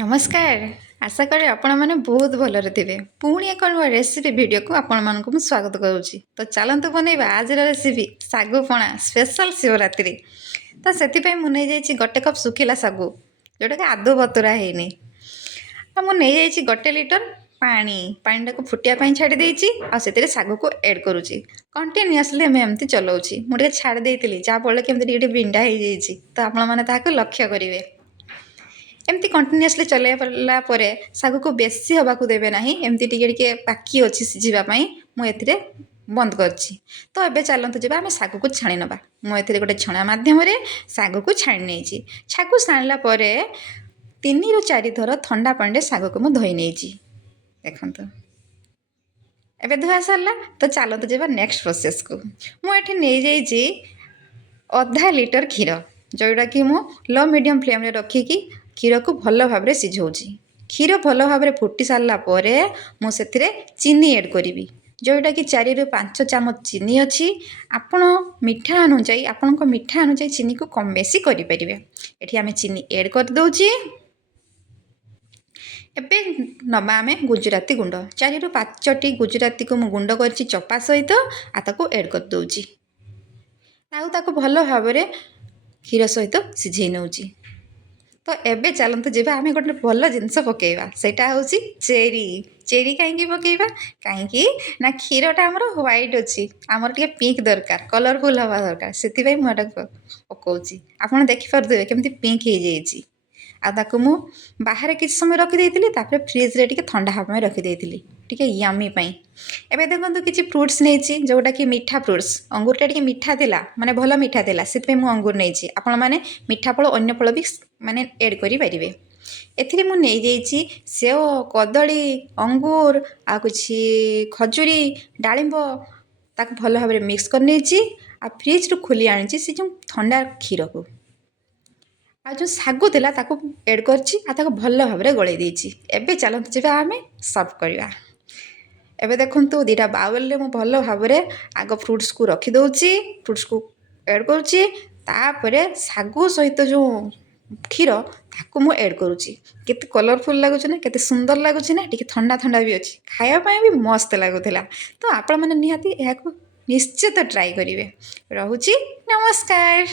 नमस्कार। आशा करी आपण मैंने बहुत भलरे थे। पुणी एक नुआ रेसिपी वीडियो को आपण मानक स्वागत करुच्ची। तो चलतु बनइबा आज रेसिपी सागुपणा स्पेशल शिवरात्रि। तो से मुझे जाइए गोटे कप सुखिला सागु जोटा कि आदौ बतुरा है। मुझे गोटे लिटर पानी पानी को फुटिया छाड़ी देती सागु को एड करुच्ची कंटिन्यूअसली एमती चलाऊँगी। मुझे छाड़ देती जहाँफल कि बिंडा हो जाइए। तो आपण मैंने लक्ष्य करेंगे एमती कंटिन्यूअसली चलाइला सागु को बेसी हवा को देवे ना एमती टे बाकी अच्छी सिझापी मुझे बंद करची। तो ये चलते जब आम सागु को छाणी नवा मुझे गोटे छणा मध्यम सागु को छाणी नहीं सागु छाणला 3 ରୁ 4 थर ठंडा पानी सागु को मुझे धोई नहीं देखो एबे धुआ सरला। तो चलते जब नेक्स्ट प्रोसेस को मुझे नहीं जाइए अधा लिटर क्षीर जोटा कि मु लो मीडियम फ्लेम रखिकी क्षीर को भल भाव में सिझाऊँगी। क्षीर भल भाव में फुटी सारा मुझे चीनी एड करी जोटा कि 4 ରୁ 5 चामच चीनी अच्छी। आपण मिठा अनुजाई आपण मिठा अनुजाई चीनी को कम बेसी करें। ये आम चीनी एड कर दौची। एबे नवा आम गुजराती गुंड 4 ରୁ 5टी गुजराती को मुझे गुंड कर चपा सहित आताको एड कर दौची। ताको भल भाव में क्षीर सहित सिझे नौची। तो एबे चलते जब आम गोटे भल जिनस पकेवा सेटा हूँ चेरी। चेरी कहीं पकेवा कहीं ना क्षीरटा आमर व्हाइट अच्छी आमर टे पिंक दरकार कलरफुल हवा दरकार से मुझे पकाऊँगी। आपड़ देखिपे केमती पिंक हो जाइए। आताको मु बाहर किसी समय रखिदेली फ्रिज्रे टे ठंडा हाँ रखिदे टे यमी एबे देखो किसी फ्रुट्स नहीं जोटा कि मीठा फ्रुट्स अंगूरटा टे मीठा थिला माने भल मीठा थिला से मु अंगूर नहीं आपण मैंने मीठा फल अन्य फल भी माने एड करि परिबे। एथिरे मु नहीं जाइए सेव कदली अंगूर आ कुछ खजूरी डालिंब ताक भल भाव में मिक्स कर नहीं आ फ्रिज रु खोली आनी से जो ठंडा क्षीर को आ जो सागु थिला ताको एड करछि आ ताको भल भाव में गळै देछि। एबे चलंतु जेबा आमे सर्व करबा। एबे देखंतु दीटा बाउल ले मु भल भाव में आग फ्रुट्स को रखी दउछि फ्रुट्स को एड करछि तापरे सागु सहित जो क्षीर ताको मु एड करुछि। केते कलरफुल लागुछ ना केते सुंदर लागुछ ना टिके ठंडा ठंडा भी अछि खाया पय भी मस्त लागुथिला। तो आपण माने निहाती एहाको निश्चित ट्राई करिवे। रहुछि नमस्कार।